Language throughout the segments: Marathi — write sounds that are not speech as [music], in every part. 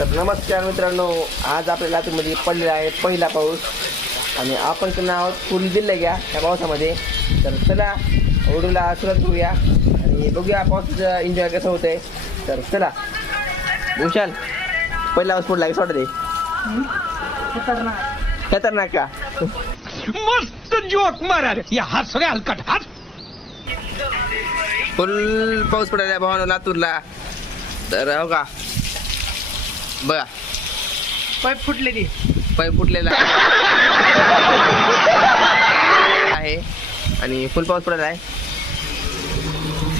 तर नमस्कार मित्रांनो आज आपल्या लातूरमध्ये पडलेला आहे पहिला पाऊस. आणि आपण त्यांना आहोत फुल दिलं घ्या त्या पावसामध्ये. तर चला ओढूला सुरुवात करूया. आणि बघूया पावसाचं एन्जॉय कसं होतंय. तर चला. विशाल पहिला पाऊस पडला कसं वाटत खतरनाक का? मस्त जोक मारा या हात सगळे हलकट हात. फुल पाऊस पडायला भावानं लातूरला. तर हो का बघा पाईप फुटले ती. पाईप फुटलेला. आहे. आणि फुल पाऊस पडला आहे.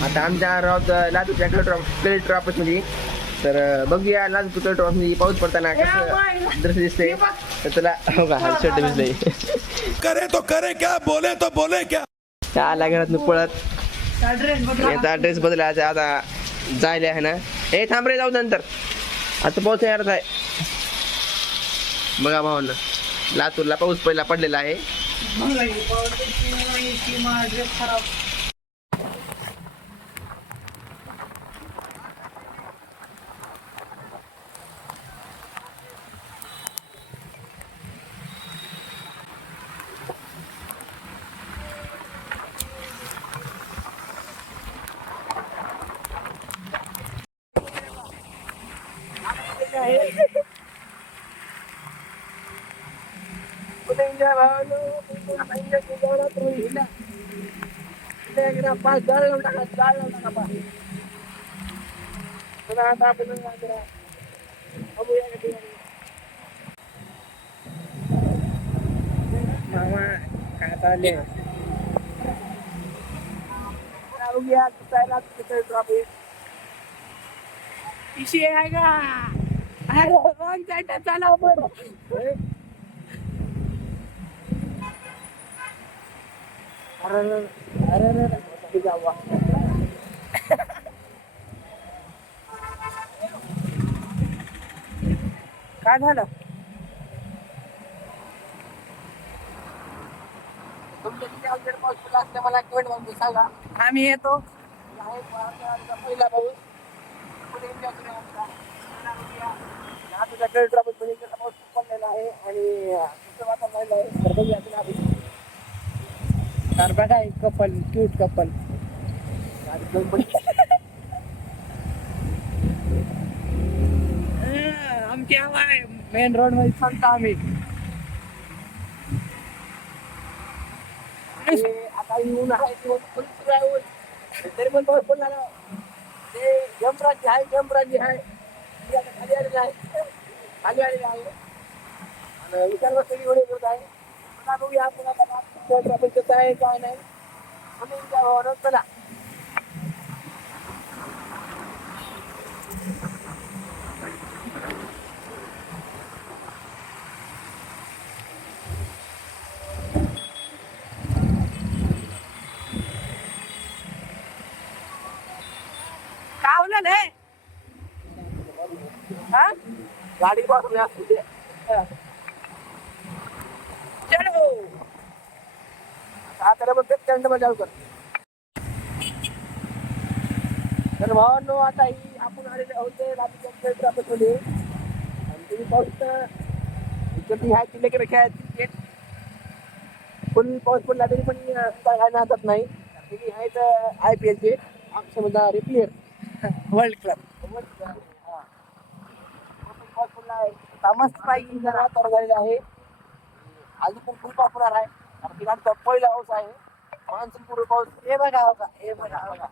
आता आमच्या राव लातूरच्या कलेक्टर ऑफिसमध्ये तर अं, बघूया लातूर कलेक्टर ऑफिसमध्ये पाऊस पडताना कसं दृश्य दिसतंय. तर तुला हो का हा शर्ट दिसतंय. करे तो करे क्या बोले तो बोले क्या. आला घरातून पळत. याचा ड्रेस बदलायचा आता जायला आहे ना. ए थांब रे जाऊ नंतर. आता पाऊस येणारच आहे. बघा भावांना लातूरला पाऊस पहिला पडलेला आहे. मामा काय चालले इशी आहे का अरे रॉंग साईड चाला बरं अरे अरे अरे अरे जावा काय झालं? तुमच्या किती अवजड पाऊस पडला असते मला मध्ये सांगा आम्ही येतो. पहिला पाऊस पुढे enjoy करूया आमचा. नॅशनल तुझ्या कलेक्टर पाऊस पडलेला आहे आणि वातावरण आहे. बघा एक कपल क्यूट कपल. आमची हवा आहे. मेन रोडमध्ये सांगतो आम्ही. आता येऊन आहे ते फुल सुरू आहे तरी पण पाऊस पडला ते जमराजी आहे यमराज्य आहे. खाली आलेला आहे. खाली आलेलं आहे. आणि विचार वस्तू एवढे होत आहे पुन्हा बघूया आपण आता ट्रॅफिक कसं आहे काय नाही. म्हणून त्या भावानं चला. कावलं नाही? हा? गाडी. चलो. आता मग स्टँडमध्ये जाऊ कर तर भावांनो आता ही आपण आलेले होते रात्री आणि तुम्ही पाऊस इकडची ह्या किल्ल्यापेक्षा क्रिकेट फुल पाऊस पडला तरी पण काय नाचत नाही. तुम्ही आहेत आय पी एलचे अक्षमता प्लेयर वर्ल्ड क्लब मस्त पाहिजे जरा तर आहे अजून पण खूप वापरणार आहे कारण की पहिला पाऊस आहे मान्सून पूर्व पाऊस हे बघा हो का हे बघा हो का.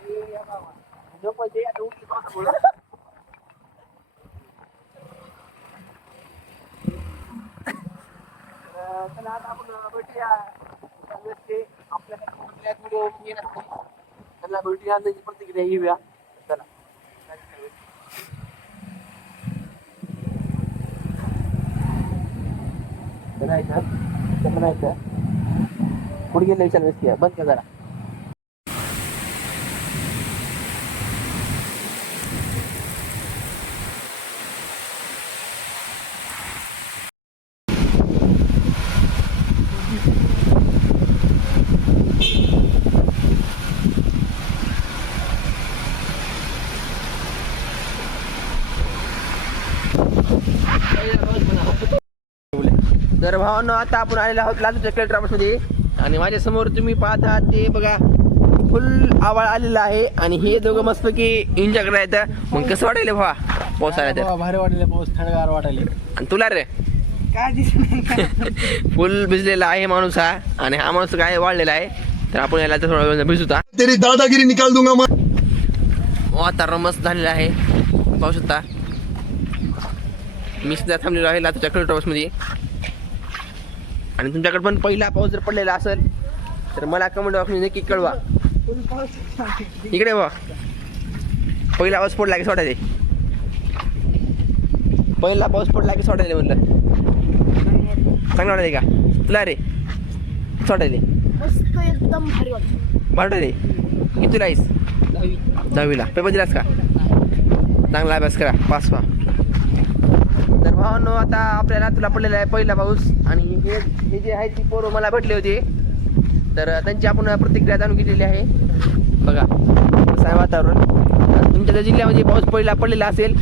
हे आता उठली चला आता आपण भेटूया त्यावेळेस आपल्या व्हिडिओ येणार त्यांना भेटूया त्याची प्रतिक्रिया घेऊया नाही चला नाही म्हणायचं पुढे गेलं विचार व्यक्ती बंद का जरा? तर भावांनो आता आपण आलेलो आहोत लातूरच्या कलेक्टरमध्ये आणि माझ्यासमोर तुम्ही पाहता ते बघा फुल आवाळ आलेला आहे. आणि हे दोघं मस्तपैकी एन्जॉय करायला येतं मग कसं वाटायला भावा? पाऊस आला तर. भारी वाटले पाऊस थंडगार वाटायले आणि तुला रे? काय दिसत [laughs] फुल भिजलेला आहे माणूस हा. आणि हा माणूस काय वाढलेला आहे. तर आपण याला थोडा वेळ भिजूता तेरी दादागिरी निकाल दूंगा मैं वातावरण मस्त झालेलं आहे. पाहू शकता. मी सुद्धा थांबलेलो आहे लातूरच्या कलेक्टरमध्ये आणि तुमच्याकडे पण पहिला पाऊस जर पडलेला असेल तर मला कमेंट बॉक्समध्ये नक्की कळवा. इकडे बा पहिला पाऊस पडला की सोडायचे. पहिला पाऊस पडला की सोडायचे म्हणलं. चांगला वाटायले का? तुला रे. सोडायचे. मस्त एकदम भारी वाटतं किती आहेस दहावीला. पेपर दिलास का? चांगला अभ्यास करा. पास व्हा. तर भावांनो आता आपल्याला तुला पडलेला आहे पहिला पाऊस. आणि हे हे जे आहे ती पोरं मला भेटले होते. तर त्यांची आपण प्रतिक्रिया जाणून घेतलेली आहे. बघा कसं आहे वातावरण. तुमच्या त्या जिल्ह्यामध्ये पाऊस पहिला पडलेला असेल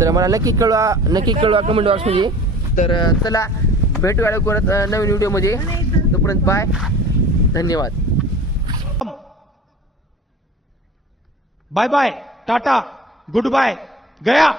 तर मला नक्की कळवा नक्की कळवा कमेंट बॉक्समध्ये तर चला भेटूया लवकरच नवीन व्हिडिओमध्ये तोपर्यंत बाय धन्यवाद. Bye bye tata good bye गया